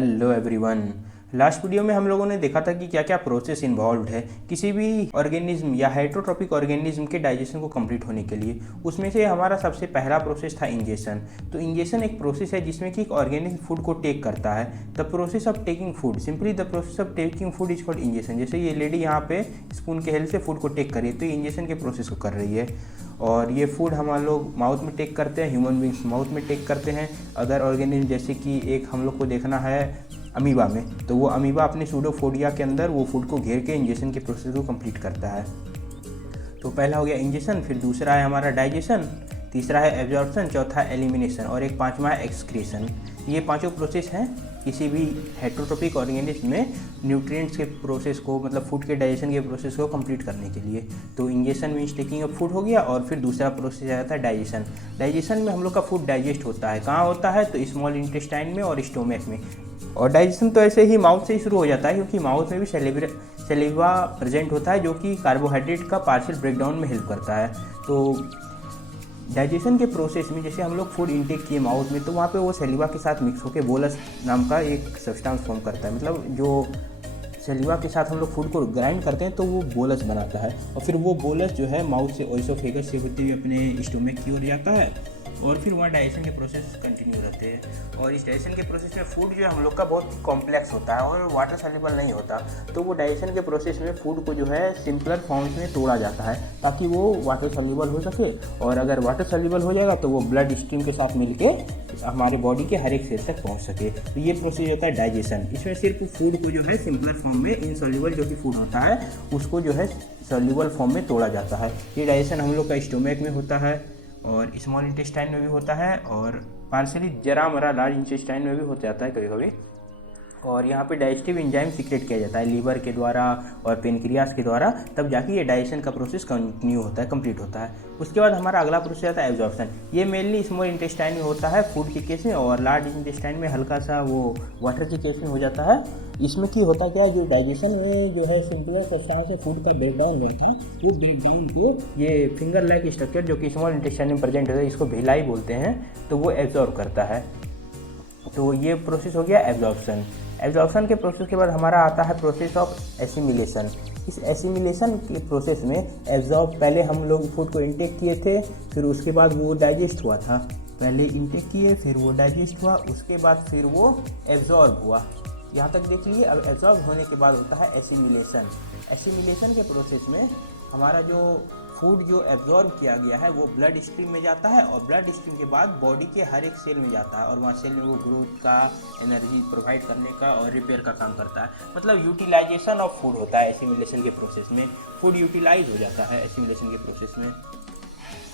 Hello everyone. Last video में हम लोगों ने देखा था कि क्या क्या प्रोसेस इन्वॉल्व है किसी भी ऑर्गेनिज्म या हेटेरोट्रॉपिक ऑर्गेनिज्म के डाइजेशन को कंप्लीट होने के लिए। उसमें से हमारा सबसे पहला प्रोसेस था इंजेशन। तो इंजेशन एक प्रोसेस है जिसमें कि एक ऑर्गेनिक फूड को टेक करता है। The process of taking food, simply the process of taking food is called ingestion. जैसे ये लेडी यहाँ पे स्पून के हेल्प से फूड को टेक कर रही है तो ये इंजेशन के प्रोसेस को कर रही है। और ये फूड हम लोग माउथ में टेक करते हैं, ह्यूमन बींग्स माउथ में टेक करते हैं। अदर ऑर्गेनिज्म जैसे कि एक हम लोग को देखना है अमीबा में, तो वो अमीबा अपने सूडोफोडिया के अंदर वो फूड को घेर के इंजेशन के प्रोसेस को कंप्लीट करता है। तो पहला हो गया इंजेशन, फिर दूसरा है हमारा डाइजेशन, तीसरा है एब्जॉर्प्शन, चौथा एलिमिनेशन और एक पांचवा है एक्सक्रीशन। ये पांचों प्रोसेस हैं किसी भी हेटेरोट्रॉपिक ऑर्गेनिज्म में न्यूट्रिएंट्स के प्रोसेस को, मतलब फूड के डाइजेशन के प्रोसेस को कंप्लीट करने के लिए। तो ingestion means taking of food हो गया और फिर दूसरा प्रोसेस आ जाता है डाइजेशन। डाइजेशन में हम लोग का फूड डाइजेस्ट होता है, कहाँ होता है तो स्मॉल इंटेस्टाइन में और स्टोमक में। और डाइजेशन तो ऐसे ही माउथ से ही शुरू हो जाता है क्योंकि माउथ में भी सेलिवा प्रेजेंट होता है जो कि कार्बोहाइड्रेट का पार्शियल ब्रेकडाउन में हेल्प करता है। तो डाइजेशन के प्रोसेस में जैसे हम लोग फूड इनटेक किए माउथ में, तो वहाँ पे वो सेलिवा के साथ मिक्स होकर बोलस नाम का एक सब्सटेंस फॉर्म करता है। मतलब जो सेलिवा के साथ हम लोग फूड को ग्राइंड करते हैं तो वो बोलस बनाता है और फिर वो बोलस जो है माउथ से ओइसोफेगस से होते हुए अपने स्टोमक की ओर जाता है और फिर वहाँ डाइजेशन के प्रोसेस कंटिन्यू रहते हैं। और इस डाइजेशन के प्रोसेस में फूड जो है हम लोग का बहुत कॉम्प्लेक्स होता है और वाटर सॉल्युबल नहीं होता। तो वो डाइजेशन के प्रोसेस में फूड को जो है सिंपलर फॉर्म्स में तोड़ा जाता है ताकि वो वाटर सॉल्युबल हो सके। और अगर वाटर सॉल्युबल हो जाएगा तो वो ब्लड स्ट्रीम के साथ मिलके हमारे बॉडी के हर एक सेल तक पहुँच सके। तो ये प्रोसेस होता है डाइजेशन। इसमें सिर्फ फूड को जो है सिंपलर फॉर्म में, इनसॉल्युबल जो कि फूड होता है उसको जो है सॉल्युबल फॉर्म में तोड़ा जाता है। ये डाइजेशन हम लोग का स्टोमक में होता है और स्मॉल इंटेस्टाइन में भी होता है और पार्शियली जरा मरा लार्ज इंटेस्टाइन में भी हो जाता है कभी कभी। और यहाँ पे डाइजेस्टिव एंजाइम सीक्रेट किया जाता है लीवर के द्वारा और पेनक्रियास के द्वारा, तब जाके ये डाइजेशन का प्रोसेस कंटिन्यू होता है, कंप्लीट होता है। उसके बाद हमारा अगला प्रोसेस आता है एब्जॉर्प्शन। ये मेनली स्मॉल इंटेस्टाइन में होता है फूड के केस में और लार्ज इंटेस्टाइन में हल्का सा वो वाटर के केस में हो जाता है। इसमें क्या होता क्या, जो डाइजेशन में जो है सिंपल सब्सटेंस से फूड का ब्रेकडाउन होता है, वो ब्रेकडाउन को ये फिंगर लाइक स्ट्रक्चर जो कि स्मॉल इंटेस्टाइन में प्रेजेंट होता है, इसको भिलाई बोलते हैं, तो वो एब्जॉर्ब करता है। तो ये प्रोसेस हो गया एब्जॉर्प्शन। एब्जॉर्प्शन के प्रोसेस के बाद हमारा आता है प्रोसेस ऑफ एसिमिलेशन। इस एसिमिलेशन के प्रोसेस में एब्जॉर्ब, पहले हम लोग फूड को इनटेक किए थे, फिर उसके बाद वो डाइजेस्ट हुआ था। पहले इनटेक किए, फिर वो डाइजेस्ट हुआ, उसके बाद फिर वो एब्जॉर्ब हुआ। यहाँ तक देख लिए। अब एब्जॉर्ब होने के बाद होता है एसिमिलेशन। एसिमिलेशन के प्रोसेस में हमारा जो फूड जो एब्जॉर्ब किया गया है वो ब्लड स्ट्रीम में जाता है और ब्लड स्ट्रीम के बाद बॉडी के हर एक सेल में जाता है और वहाँ सेल में वो ग्रोथ का, एनर्जी प्रोवाइड करने का और रिपेयर का काम करता है। मतलब यूटिलाइजेशन ऑफ फूड होता है एसिमिलेशन के प्रोसेस में। फूड यूटिलाइज हो जाता है एसिमिलेशन के प्रोसेस में।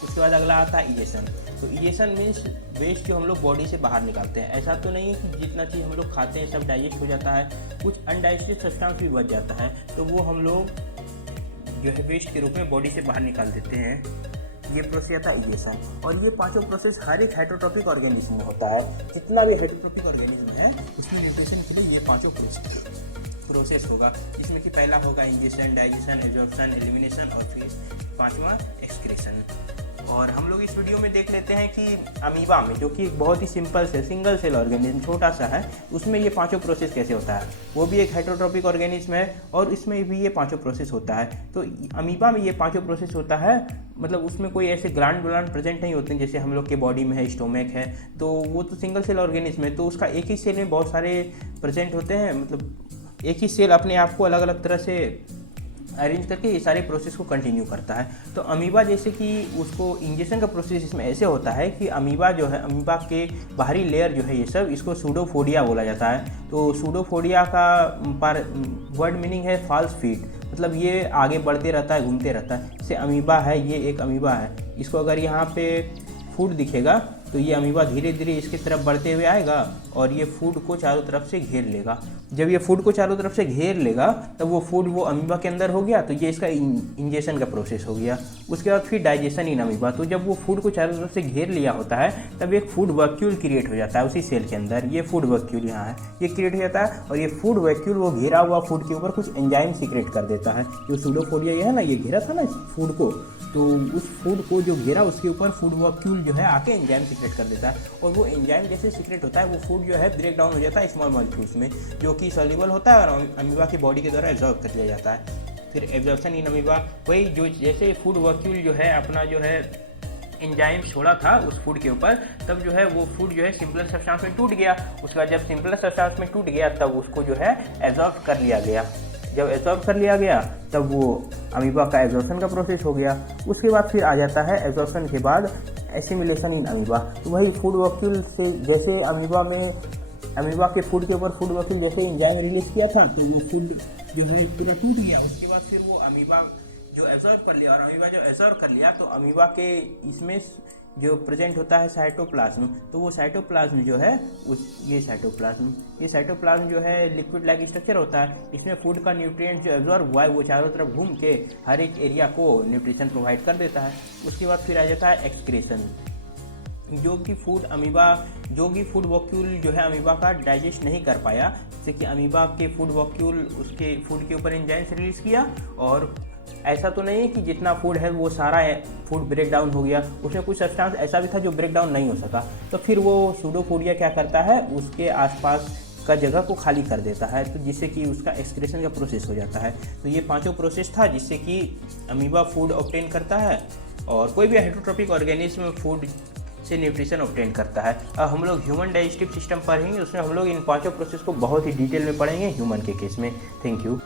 उसके बाद अगला आता है इजेशन। तो इजेशन मीन्स वेस्ट जो हम लोग बॉडी से बाहर निकालते हैं। ऐसा तो नहीं है कि जितना चीज़ हम लोग खाते हैं सब डाइजेस्ट हो जाता है, कुछ अनडाइजेस्टेड सब्सटेंस भी बच जाता है, तो वो हम लोग जो है वेस्ट के रूप में बॉडी से बाहर निकाल देते हैं। ये प्रोसेस आता है इजेशन। और ये पांचों प्रोसेस हर एक हेटेरोट्रॉपिक ऑर्गेनिज्म में होता है। जितना भी हेटेरोट्रॉपिक ऑर्गेनिज्म है उसमें न्यूट्रिशन के लिए ये पांचों प्रोसेस होगा, जिसमें कि पहला होगा इंजेशन, डाइजेशन, एब्जॉर्प्शन, एलिमिनेशन और फिर पांचवा एक्सक्रीशन। और हम लोग इस वीडियो में देख लेते हैं कि अमीबा में, जो कि एक बहुत ही सिंपल से सिंगल सेल ऑर्गेनिज्म छोटा सा है, उसमें ये पांचों प्रोसेस कैसे होता है। वो भी एक हेटेरोट्रॉपिक ऑर्गेनिज्म है और इसमें भी ये पांचों प्रोसेस होता है। तो अमीबा में ये पांचों प्रोसेस होता है, मतलब उसमें कोई ऐसे ग्लैंड प्रेजेंट नहीं होते हैं जैसे हम लोग के बॉडी में है, स्टोमक है, तो वो तो सिंगल सेल ऑर्गेनिज्म है। तो उसका एक ही सेल में बहुत सारे प्रेजेंट होते हैं, मतलब एक ही सेल अपने आप को अलग अलग तरह से अरेंज करके ये सारे प्रोसेस को कंटिन्यू करता है। तो अमीबा जैसे कि उसको इंजेक्शन का प्रोसेस इसमें ऐसे होता है कि अमीबा जो है, अमीबा के बाहरी लेयर जो है ये सब, इसको सूडोफोडिया बोला जाता है। तो सूडोफोडिया का वर्ड मीनिंग है फॉल्स फीट, मतलब ये आगे बढ़ते रहता है, घूमते रहता है। जैसे अमीबा है, ये एक अमीबा है, इसको अगर यहाँ पे फूड दिखेगा तो ये अमीबा धीरे धीरे इसकी तरफ बढ़ते हुए आएगा और ये फूड को चारों तरफ से घेर लेगा। जब ये फूड को चारों तरफ से घेर लेगा तब वो फूड वो अमीबा के अंदर हो गया, तो ये इसका इंजेशन का प्रोसेस हो गया। उसके बाद फिर डाइजेशन इन अमीबा। तो जब वो फूड को चारों तरफ से घेर लिया होता है तब एक फूड वैक्यूल क्रिएट हो जाता है उसी सेल के अंदर। ये फूड वैक्यूल यहाँ है, ये क्रिएट हो जाता है और ये फूड वैक्यूल वो घेरा हुआ फूड के ऊपर कुछ एंजाइम सीक्रेट कर देता है। जो सूडोफोडिया ये है ना, ये घेरा था ना इस फूड को, तो उस फूड को जो घेरा उसके ऊपर फूड वैक्यूल जो है आके एंजाइम सीक्रेट कर देता है, और वो एंजाइम जैसे सीक्रेट होता है वो फूड जो है ब्रेक डाउन हो जाता है स्मॉल मॉलिक्यूल्स में, जो कि सॉल्युबल होता है और अमीबा की बॉडी के द्वारा एब्जॉर्ब कर लिया जाता है। फिर एब्जॉर्प्शन इन अमीबा, वही जो जैसे फूड वॉक्यूल जो है अपना जो है एंजाइम छोड़ा था उस फूड के ऊपर, तब जो है वो फूड जो है सिंपलर सब्सटेंस में टूट गया। उसके बाद जब सिंपलर सब्सटेंस में टूट गया तब उसको जो है एब्जॉर्ब कर लिया गया। जब एब्जॉर्ब कर लिया गया तब वो अमीबा का एब्जॉर्प्शन का प्रोसेस हो गया। उसके बाद फिर आ जाता है एब्जॉर्प्शन के बाद एसिमिलेशन इन अमीबा। तो वही फूड वॉक्यूल से जैसे अमीबा के फूड के ऊपर फूड वॉक्यूल जैसे एंजाइम रिलीज किया था तो वो फूड जो है पूरा टूट गया। उसके बाद फिर वो अमीबा जो एब्जॉर्ब कर लिया, और अमीबा जो एब्जॉर्ब कर लिया तो अमीबा के इसमें जो प्रेजेंट होता है साइटोप्लाज्म, तो वो साइटोप्लाज्म जो है ये साइटोप्लाज्म जो है लिक्विड लाइक स्ट्रक्चर होता है। इसमें फूड का न्यूट्रिएंट जो एब्जॉर्ब हुआ है वो चारों तरफ घूम के हर एक एरिया को न्यूट्रिशन प्रोवाइड कर देता है। उसके बाद फिर आ जाता है एक्सक्रीशन, जो कि फूड वॉक्यूल जो है अमीबा का डाइजेस्ट नहीं कर पाया, जैसे कि अमीबा के फूड वॉक्यूल उसके फूड के ऊपर एंजाइम्स रिलीज किया, और ऐसा तो नहीं है कि जितना फूड है वो सारा फूड ब्रेक डाउन हो गया, उसमें कुछ सब्सटेंस ऐसा भी था जो ब्रेक डाउन नहीं हो सका, तो फिर वो सूडोपोडिया क्या करता है उसके आसपास का जगह को खाली कर देता है, तो जिससे कि उसका एक्सक्रीशन का प्रोसेस हो जाता है। तो ये पांचों प्रोसेस था जिससे कि अमीबा फूड ऑब्टेन करता है, और कोई भी हेटरोट्रोपिक ऑर्गेनिज्म फूड से न्यूट्रिशन ऑब्टेन करता है। अब हम लोग ह्यूमन डाइजेस्टिव सिस्टम पढ़ेंगे, उसमें हम लोग इन पांचों प्रोसेस को बहुत ही डिटेल में पढ़ेंगे ह्यूमन के केस में। Thank you.